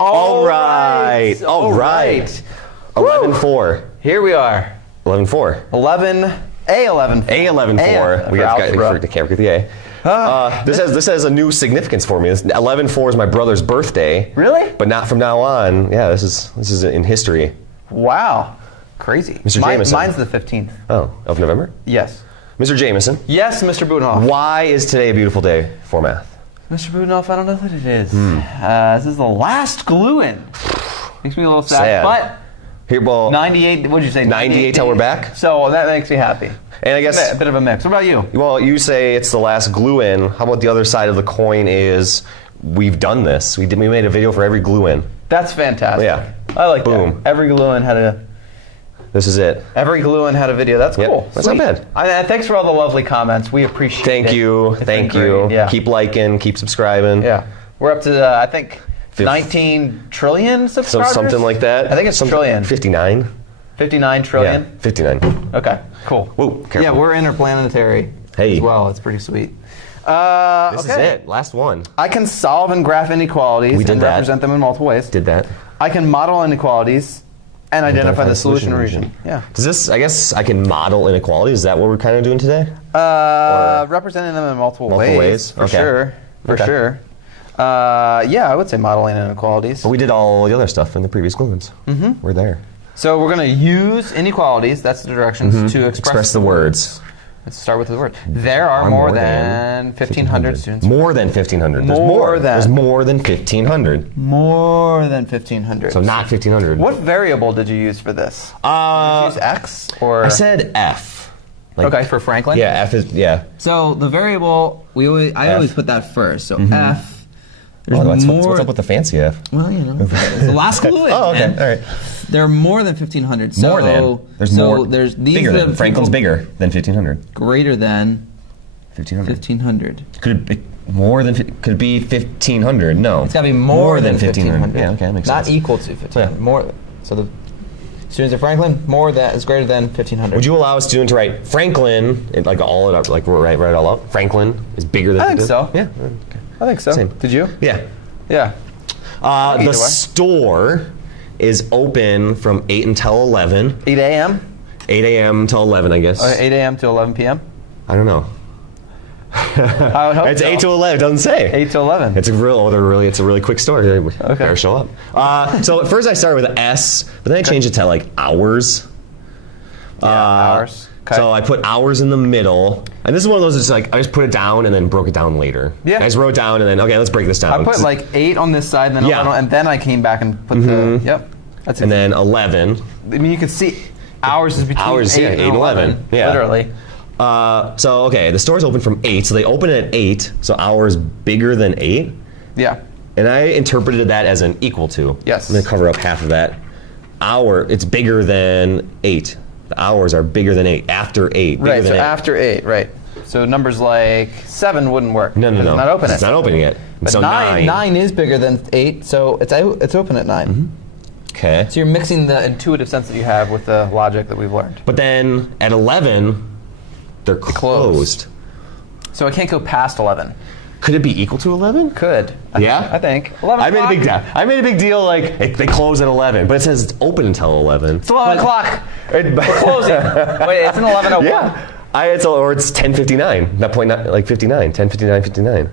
All right. 11-4. Here we are. 11-4. 11-4. A11-4. We can't forget the A. This has a new significance for me. 11-4 is my brother's birthday. Really? But not from now on. Yeah, this is in history. Wow. Crazy. Mr. Jameson. Mine's the 15th. Oh, of November? Yes. Mr. Jameson. Yes, Mr. Budenhoff. Why is today a beautiful day for math? Mr. Budenhoff, I don't know what it is. This is the last glue-in. Makes me a little sad. But here, well, 98, what did you say? 98 till we're back? So that makes me happy. And I guess a bit of a mix. What about you? Well, you say it's the last glue-in. How about the other side of the coin is we've done this. We made a video for every glue-in. That's fantastic. Yeah. I like Boom. that. Every glue-in had a... This is it. Every glue-in had a video. That's cool. That's not bad. Thanks for all the lovely comments. We appreciate it. Thank you. Thank you. Yeah. Keep liking. Keep subscribing. Yeah. We're up to, I think, 19 trillion subscribers? Something like that. I think it's trillion. 59. 59 trillion? Yeah, 59. Okay, cool. Whoa, careful. Yeah, we're interplanetary as well. It's pretty sweet. This is it. Last one. I can solve and graph inequalities and represent them in multiple ways. Did that. I can model inequalities and identify the solution region. Yeah. Does this, I guess I can model inequalities. Is that what we're kind of doing today? Representing them in multiple ways. For sure. For sure. Yeah, I would say modeling inequalities. But we did all the other stuff in the previous glue-ins. We're there. So we're going to use inequalities, that's the directions, to express the words. Let's start with the word. There are more than 1,500 students. More than 1,500. There's more than 1,500. More than 1,500. So not 1,500. What variable did you use for this? Did you use X or? I said F. Okay, for Franklin? Yeah, F is, yeah. So the variable, I always put that first. So F. What's up with the fancy F? Well, you know, it's the last glue-in. Oh, okay, all right. There are more than 1,500. So, more than. There's more. There's these bigger than. Franklin's bigger than 1,500. Greater than 1,500. 1,500. Could it be more than? Could it be 1,500? No. It's got to be more than 1,500. Yeah, okay, that makes sense. Not equal to 1,500. Yeah. More. So the students of Franklin, more that is greater than 1,500. Would you allow a student to write Franklin, like all it up, like write it all out? Franklin is bigger than. I think so. Yeah. Okay. I think so. Same. Did you? Yeah. Yeah. The store is open from 8 until 11. 8 a.m.? 8 a.m. till 11, I guess. 8 a.m. to 11 p.m.? I don't know. I would hope it's so. 8 to 11. It doesn't say. 8 to 11. It's a really quick store. Okay. Better show up. So at first I started with S, but then I changed it to like hours. Hours. Okay. So I put hours in the middle, and this is one of those that's like I just put it down and then broke it down later. Yeah. I just wrote down and then okay, let's break this down. I put like 8 on this side, and then 11, and then I came back and put the That's and then 11. I mean, you can see hours is between 8 and 11. Yeah. Literally. So okay, the store's open from 8, so they open at 8. So hours bigger than 8. Yeah. And I interpreted that as an equal to. Yes. I'm gonna cover up half of that. It's bigger than 8. The hours are bigger than 8. After 8. Right. So 8. after 8. Right. So numbers like 7 wouldn't work. No. It's not open. It's not open yet. But so 9 is bigger than 8, so it's open at 9. Okay. So you're mixing the intuitive sense that you have with the logic that we've learned. But then at 11, they're closed. So it can't go past 11. Could it be equal to 11? Could. Yeah? I think. 11 I made a big deal like they close at 11, but it says it's open until 11. It's 11 o'clock. We're closing. Wait, it's an 11:01. Yeah. Or it's 10:59. That point, like 59. 10:59, 59.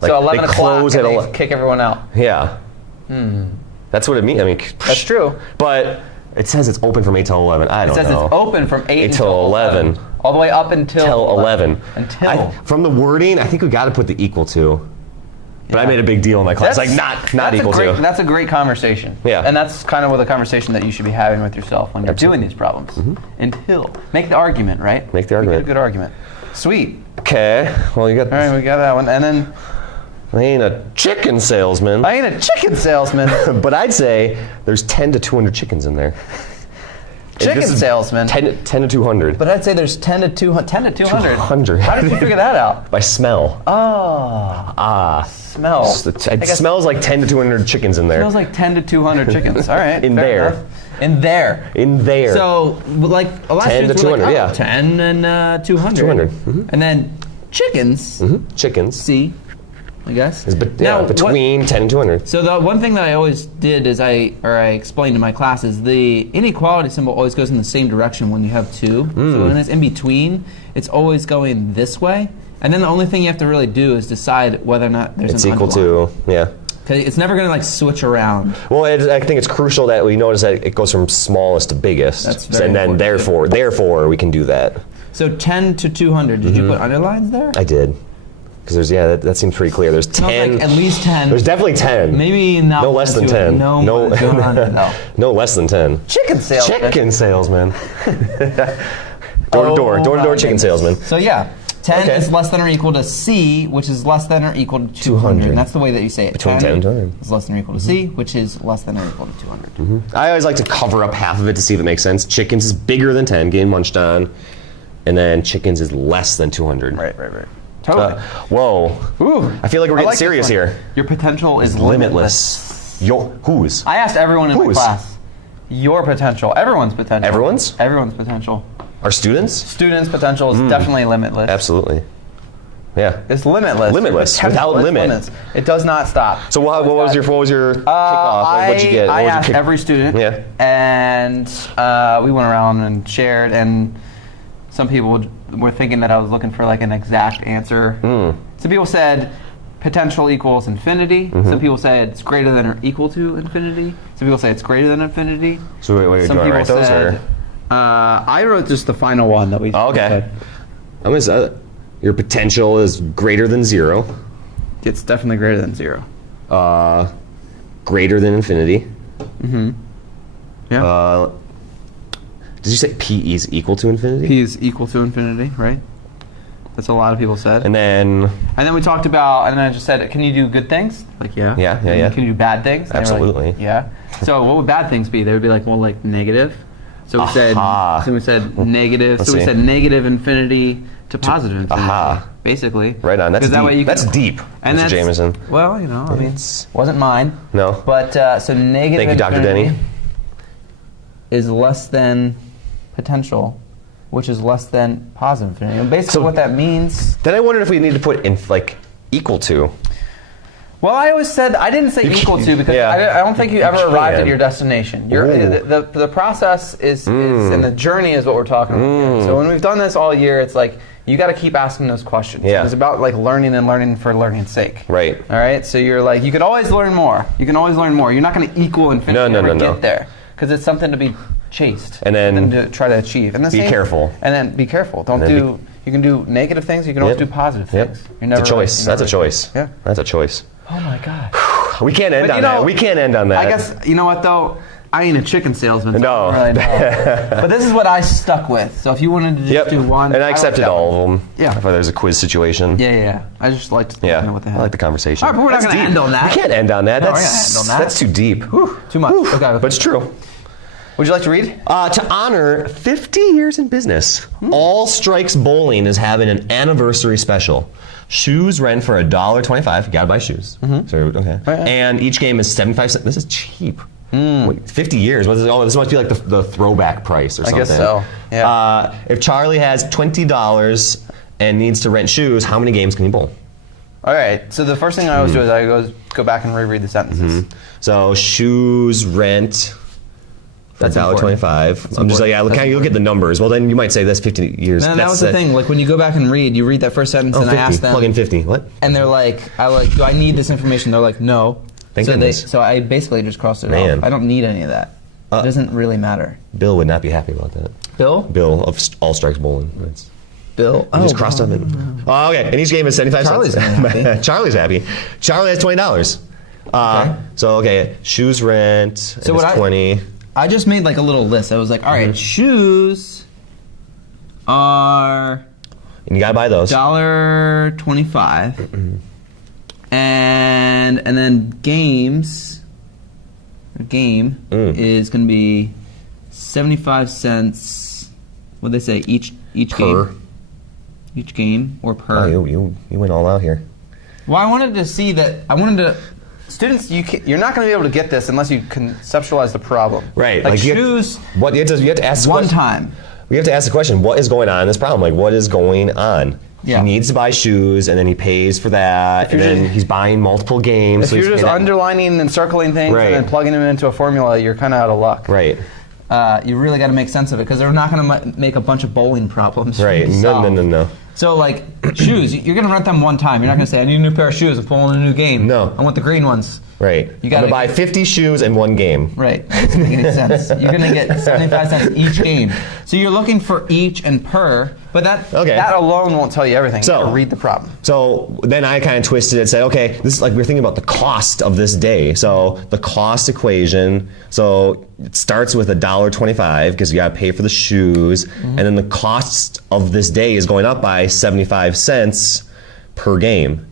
Like, so 11 o'clock close and at they kick everyone out. Yeah. That's what it means. I mean, that's true. But it says it's open from 8 till 11. I don't know. It says it's open from 8 until 11. All the way up until 11. From the wording, I think we got to put the equal to. But I made a big deal in my class. Like, not equal to. That's a great conversation. Yeah. And that's kind of the conversation that you should be having with yourself when you're doing these problems. Until. Make the argument, right? Make the argument. Make a good argument. Sweet. Okay. Well, you got. All right, we got that one. And then. I ain't a chicken salesman. But I'd say there's 10 to 200 chickens in there. Chicken salesman. 10 to 200. But I'd say there's 10 to 200. 10 to 200. 200. How did you figure that out? By smell. Smell. It smells like 10 to 200 chickens in there. It smells like 10 to 200 chickens. All right. In there. In there. So, like, a lot of 10 to students 200, were like, yeah. 10 and 200. 200. And then chickens. Chickens. C. I guess. Between 10 and 200. So the one thing that I always did is I explained to my classes, the inequality symbol always goes in the same direction when you have 2. So when it's in between, it's always going this way. And then the only thing you have to really do is decide whether or not there's an equal to, yeah. Because it's never going to like switch around. Well, I think it's crucial that we notice that it goes from smallest to biggest. That's very and then therefore we can do that. So 10 to 200, did you put underlines there? I did. Because there's, that seems pretty clear. There's 10. Like at least 10. There's definitely 10. Maybe not. No less than 10. No more than 200, though. No less than 10. Chicken salesman. Chicken salesman. Door to door chicken salesman. So yeah, 10 is less than or equal to C, which is less than or equal to 200. And that's the way that you say it. Between 10 and 200. Is less than or equal to C, which is less than or equal to 200. I always like to cover up half of it to see if it makes sense. Chickens is bigger than 10, getting munched on. And then chickens is less than 200. Right. Totally. Whoa. Ooh, I feel like we're getting serious here. Your potential is limitless. Whose? I asked everyone in my class. Your potential. Everyone's potential. Everyone's? Everyone's potential. Our students? Students' potential is definitely limitless. Absolutely. Yeah. It's limitless. Limitless. Without limit. It does not stop. So what was your kickoff? What'd you get? I asked every student. Yeah. And we went around and shared, and some people were thinking that I was looking for like an exact answer. Some people said potential equals infinity. Some people said it's greater than or equal to infinity. Some people say it's greater than infinity. So wait, some do you want to write those? Or? I wrote just the final one that we okay. I'm going to say your potential is greater than 0. It's definitely greater than 0. Greater than infinity. Yeah. Did you say P is equal to infinity? P is equal to infinity, right? That's what a lot of people said. And then we talked about, and then I just said, can you do good things? Like, yeah. Yeah. Can you do bad things? Absolutely. Like, yeah. So what would bad things be? They would be like, well, like negative. So we said negative. So we said negative infinity to positive infinity. Basically. Right on. That's deep. That way you that's deep, and Mr. Jameson. Well, I mean, wasn't mine. No. But so negative Thank you, Dr. Denny. Is less than potential, which is less than positive infinity. And basically what that means... Then I wondered if we need to put in, like, equal to. Well, I always said, I didn't say equal to because I don't think you ever arrived at your destination. The process is and the journey is what we're talking about here. So when we've done this all year, it's like, you got to keep asking those questions. Yeah. It's about like learning and learning for learning's sake. Right. All right? So you're like, you can always learn more. You can always learn more. You're not going to equal infinity to get there. Because it's something to be chased and then to try to achieve. And be careful. And then be careful. You can do negative things. You can always do positive things. You're never it's a choice. That's a choice. Yeah. That's a choice. Oh my gosh. We can't end on that. We can't end on that. I guess, you know what though? I ain't a chicken salesman. So no. I don't really know. But this is what I stuck with. So if you wanted to just do one. And I accepted all of them. Yeah. I thought there was a quiz situation. Yeah. I just liked what the hell. I like the conversation. All right, but we're not going to end on that. We can't end on that. No, we're not end on that. That's too deep. Too much. Okay. But it's true. Would you like to read? To honor 50 years in business, All Strikes Bowling is having an anniversary special. Shoes rent for $1.25. You gotta buy shoes. So, okay. And each game is 75 cents. This is cheap. Wait, 50 years. This must be like the throwback price or something. I guess so. Yeah. If Charlie has $20 and needs to rent shoes, how many games can he bowl? All right. So the first thing I always do is I go back and reread the sentences. So shoes rent. That's $1.25. I'm just like, you look at the numbers. Well, then you might say that's 50 years. No, that was the thing. Like when you go back and read, you read that first sentence, and 50. I ask them. Plug in 50. What? And they're like, do I need this information? They're like, no. Thank goodness. So I basically just crossed it off. I don't need any of that. It doesn't really matter. Bill would not be happy about that. Bill? Bill of All Strikes Bowling. Bill? He just crossed up it. Oh, okay. And each game is 75 Charlie's cents. happy. Charlie's happy. Charlie has $20. So, shoes rent. So what 20. I just made like a little list. I was like, all right, shoes are... And you gotta buy those. $1.25. And then games... A game is going to be 75 cents. What'd they say? Each per game. Each game or per. Oh, you went all out here. Well, I wanted to see that. I wanted to. Students, you're not going to be able to get this unless you conceptualize the problem. Right. Like shoes. You have to ask one time. We have to ask the question: what is going on in this problem? Like, what is going on? Yeah. He needs to buy shoes, and then he pays for that, and then he's buying multiple games. If so you're he's just paying that- underlining and circling things Right. and then plugging them into a formula, you're kind of out of luck. Right. You really got to make sense of it because they're not going to make a bunch of bowling problems. for Right. you to solve. No. So like shoes, you're going to rent them one time. You're not going to say, I need a new pair of shoes. I'm pulling a new game. No. I want the green ones. Right. You gotta I'm gonna buy 50 shoes and one game. Right. That doesn't make any sense. You're going to get 75 cents each game. So you're looking for each and per, but that Okay. That alone won't tell you everything. So- You gotta read the problem. So then I kind of twisted it and said, okay, this is like we're thinking about the cost of this day. So the cost equation, so it starts with $1.25 because you got to pay for the shoes, and then the cost of this day is going up by 75 cents per game.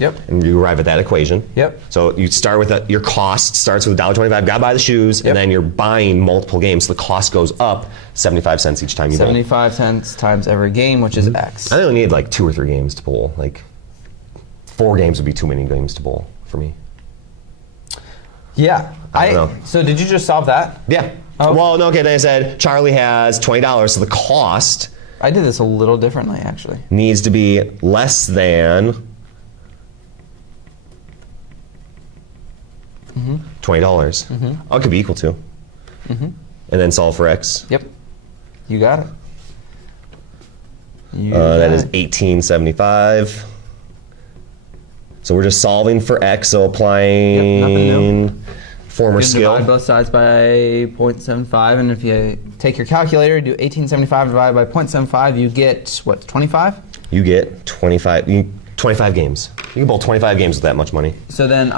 Yep. And you arrive at that equation. Yep. So you start with your cost starts with $1.25. Got to buy the shoes, Yep. and then you're buying multiple games. So the cost goes up 75 cents each time you bowl. 75 cents times every game, which is X. I only need like 2 or 3 games to bowl. Like 4 games would be too many games to bowl for me. Yeah. I don't know. So did you just solve that? Yeah. Oh. Well, no. Okay. Then I said Charlie has $20, so the cost I did this a little differently, actually. needs to be less than $20. Oh, it could be equal to. And then solve for x. Yep. You got it. That is 1875. So we're just solving for x, so Yep, nothing applying former You can divide skill. both sides by 0.75, and if you take your calculator, do 1875 divided by 0.75, you get, what, 25? You get 25 games. You can bowl 25 games with that much money. So then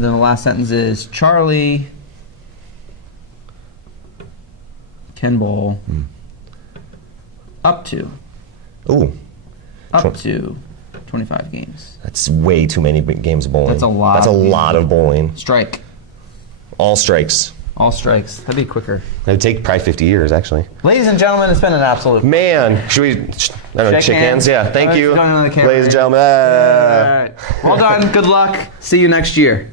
the last sentence is Charlie can bowl up to Ooh, 25 games. that's way too many games of bowling. That's a lot That's a of games. lot of bowling. Strike. All strikes. All strikes. That'd be quicker. That'd take probably 50 years, actually. Ladies and gentlemen, it's been an absolute. Man, should we I don't know, shake hands? Yeah, thank All right, you. go on the camera. Ladies and gentlemen. All right. Well done. Good luck. See you next year.